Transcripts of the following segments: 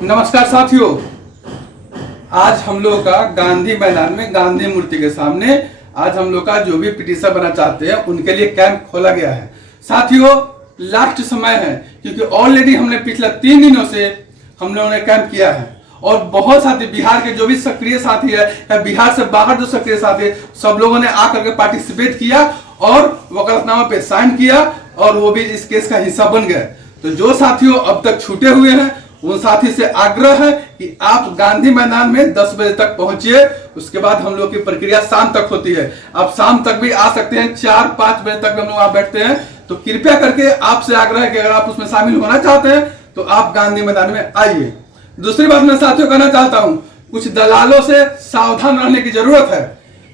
नमस्कार साथियों, आज हम लोग का गांधी मैदान में गांधी मूर्ति के सामने आज हम लोग का जो भी पिटीशन बना चाहते हैं उनके लिए कैंप खोला गया है। साथियों, लास्ट समय है क्योंकि ऑलरेडी हमने पिछले 3 दिनों से हम लोगों ने कैंप किया है और बहुत साथी बिहार के जो भी सक्रिय साथी है या बिहार से बाहर जो सक्रिय साथी है सब लोगों ने आकर के पार्टिसिपेट किया और वकालतनामा पे साइन किया और वो भी इस केस का हिस्सा बन गए। तो जो साथियों अब तक छूटे हुए हैं उन साथी से आग्रह है कि आप गांधी मैदान में 10 बजे तक पहुंचिए। उसके बाद हम लोग की प्रक्रिया शाम तक होती है। आप शाम तक भी आ सकते हैं, 4-5 बजे तक हम लोग वहां बैठते हैं। तो कृपया करके आपसे आग्रह है कि अगर आप उसमें शामिल होना चाहते हैं तो आप गांधी मैदान में आइए। दूसरी बात मैं साथियों कहना चाहता हूं, कुछ दलालों से सावधान रहने की जरूरत है।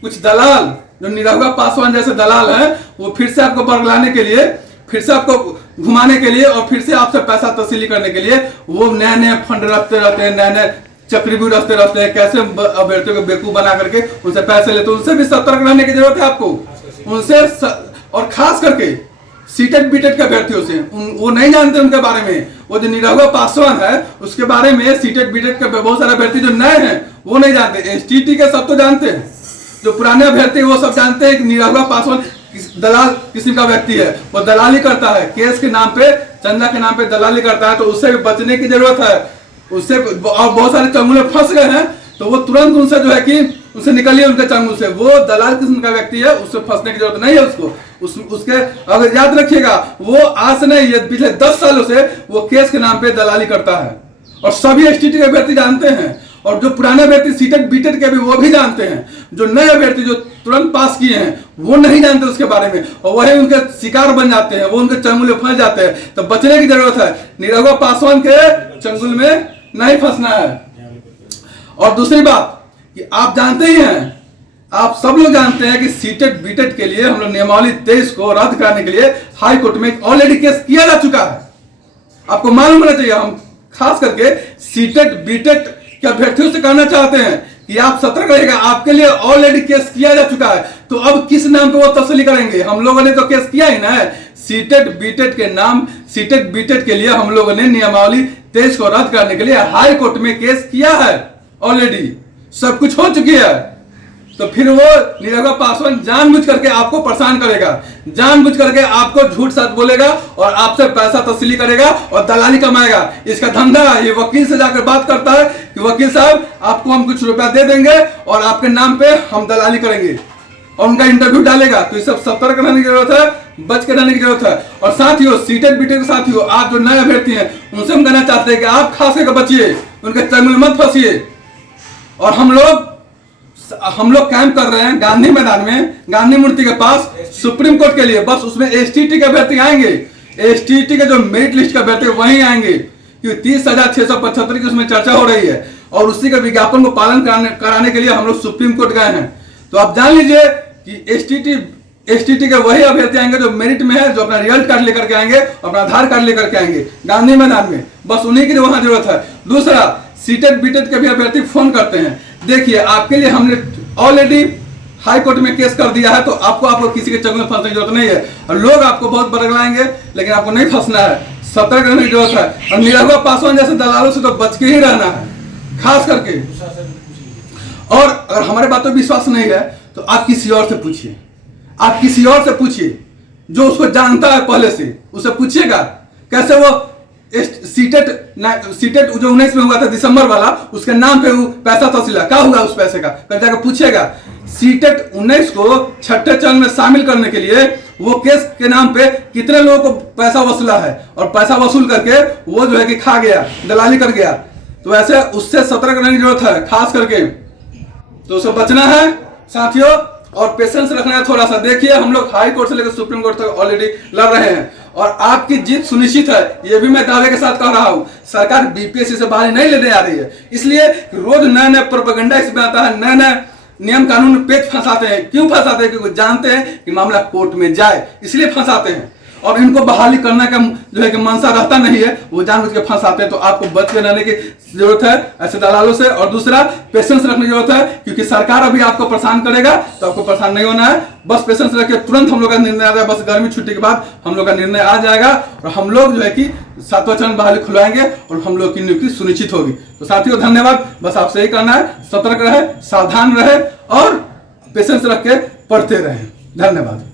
कुछ दलाल जो निरहुआ पासवान जैसे दलाल हैं वो फिर से आपको बरगलाने के लिए, फिर से आपको घुमाने के लिए और फिर से आपसे पैसा तस्वीली करने के लिए वो नए नए फंड रखते रहते हैं, नए नए चक्रव्यूह रखते रहते हैं, कैसे अभ्यर्थियों को बेवकूफ बना करके उनसे पैसे लेते। उनसे भी सतर्क रहने की जरूरत है आपको। उनसे और खास करके सीटेट बीटेट के अभ्यर्थियों से वो नहीं जानते उनके बारे में। वो जो निरहुआ पासवान है उसके बारे में सीटेट बीटेट के बहुत सारे अभ्यर्थी जो नए हैं वो नहीं जानते। एसटीटी के सब तो जानते हैं, जो पुराने अभ्यर्थी वो सब जानते हैं कि निरहुआ पासवान दलाल किस्म का व्यक्ति है। वो दलाली करता है, केस के नाम पे, चंदा के नाम पे दलाली करता है। तो उससे भी बचने की जरूरत है। उससे और बहुत सारे चंगुल में फंस गए हैं तो वो तुरंत उनसे जो है कि उनसे निकलिए उनके चंगुल से। वो दलाल किस्म का व्यक्ति है, उससे फंसने की जरूरत नहीं है उसको। उसके अगर याद रखिएगा, वो आज से नहीं, ये पिछले 10 सालों से वो केस के नाम पे दलाली करता है और सभी एसटीटी के अभ्यर्थी जानते हैं और जो पुराने अभ्यर्थी सीटेट बीटेट के भी वो भी जानते हैं। जो नए अभ्यर्थी जो तुरंत पास किए हैं वो नहीं जानते उसके बारे में और वही उनके शिकार बन जाते हैं, वो उनके चंगुल में फंस जाते हैं। तो बचने की जरूरत है, निरहुआ पासवान के चंगुल में नहीं फंसना है। और दूसरी बात कि आप जानते ही हैं, आप सब लोग जानते हैं कि सीटेट बीटेट के लिए हम लोग नियमावली 23 को रद्द कराने के लिए हाई कोर्ट में ऑलरेडी केस किया जा चुका है। आपको मालूम होना चाहिए। हम खास करके सीटेट बीटेट के अभ्यर्थियों से कहना चाहते हैं कि आप सतर्क रहिएगा। आपके लिए ऑलरेडी केस किया जा चुका है, तो अब किस नाम पे वो तसल्ली करेंगे? हम लोगों ने तो केस किया ही ना है। सीटेट बीटेट के नाम, सीटेट बीटेट के लिए हम लोगों ने नियमावली 23 को रद्द करने के लिए हाई कोर्ट में केस किया है ऑलरेडी। सब कुछ हो चुकी है। तो फिर वो निरहुआ पासवान जानबूझ करके आपको परेशान करेगा, जानबूझ करके आपको झूठ सच बोलेगा और आपसे पैसा तस्वीली करेगा और दलाली कमाएगा। इसका धंधा ये वकील से जाकर बात करता है कि वकील साहब आपको हम कुछ रुपया दे देंगे और आपके नाम पे हम दलाली करेंगे और उनका इंटरव्यू डालेगा। तो ये सब सतर्क रहने की जरूरत है, बच के रहने की जरूरत है। और साथियों, सीटेट बीटेट के साथियों, आप जो नए अभ्यर्थी हैं उनसे हम कहना चाहते हैं कि आप खास करके बचिए, उनके चंगुल में मत फंसिए। और हम लोग कैंप कर रहे हैं गांधी मैदान में, गांधी मूर्ति के पास, सुप्रीम कोर्ट के लिए। बस उसमें एसटीटी के अभ्यर्थी आएंगे, एसटीटी के जो मेरिट लिस्ट के अभ्यर्थी वहीं आएंगे क्योंकि 30,675 की उसमें चर्चा हो रही है और उसी के विज्ञापन को पालन कराने के लिए हम लोग सुप्रीम कोर्ट गए हैं। तो आप जान लीजिए कि एसटीटी के वही अभ्यर्थी आएंगे जो मेरिट में है, जो अपना रिजल्ट कार्ड लेकर के आएंगे, अपना आधार कार्ड लेकर के आएंगे गांधी मैदान में। बस उन्हीं की वहां जरूरत है। दूसरा, सीटेट बीटेट के भी अभ्यर्थी फोन करते हैं। देखिए, आपके लिए हमने ऑलरेडी हाई कोर्ट में केस कर दिया है, तो आपको किसी के चंगुल में फंसने की जरूरत नहीं है। और लोग आपको बहुत बरगलाएंगे लेकिन आपको नहीं फंसना है, सतर्क रहने की जरूरत है। और निरहुआ पासवान जैसे दलालों से तो बच के ही रहना है खास करके। और अगर हमारे बातों पर विश्वास नहीं है तो आप किसी और से पूछिए, आप किसी और से पूछिए जो उसको जानता है पहले से, उससे पूछिएगा कैसे वो सीटेट जो 19 में हुआ था दिसंबर वाला, उसके नाम पे वो पैसा तस्वीला क्या हुआ उस पैसे का, कल जाकर पूछिएगा। सीटेट 19 को छठे चरण में शामिल करने के लिए वो केस के नाम पे कितने लोगों को पैसा वसूला है और पैसा वसूल करके वो जो है कि खा गया, दलाली कर गया। तो ऐसे उससे सतर्क रहने की जरूरत है खास करके। तो उससे बचना है साथियों और पेशेंस रखना है थोड़ा सा। देखिए, हम लोग हाई कोर्ट से लेकर सुप्रीम कोर्ट तक ऑलरेडी लड़ रहे हैं और आपकी जीत सुनिश्चित है, ये भी मैं दावे के साथ कह रहा हूं। सरकार बीपीएससी से बाहर नहीं लेने आ रही है, इसलिए रोज नए नए प्रोपेगेंडा इसमें आता है, नए नए नियम कानून पेच फंसाते हैं। क्यों फंसाते हैं? क्योंकि जानते हैं कि मामला कोर्ट में जाए, इसलिए फंसाते हैं। और इनको बहाली करने का जो है कि मनसा रहता नहीं है, वो जानबूझ के फंसाते हैं। तो आपको बच के रहने की जरूरत है ऐसे दलालों से। और दूसरा, पेशेंस रखने की जरूरत है, क्योंकि सरकार अभी आपको परेशान करेगा तो आपको परेशान नहीं होना है। बस पेशेंस रखिए, तुरंत हम लोग का निर्णय आ जाएगा। बस गर्मी छुट्टी के बाद हम लोग का निर्णय आ जाएगा और हम लोग जो है कि 7वां चरण बहाली खुलवाएंगे और हम लोग की नियुक्ति सुनिश्चित होगी। तो साथियों धन्यवाद। बस आपसे यही करना है, सतर्क रहे, सावधान रहे और पेशेंस रख के पढ़ते रहें। धन्यवाद।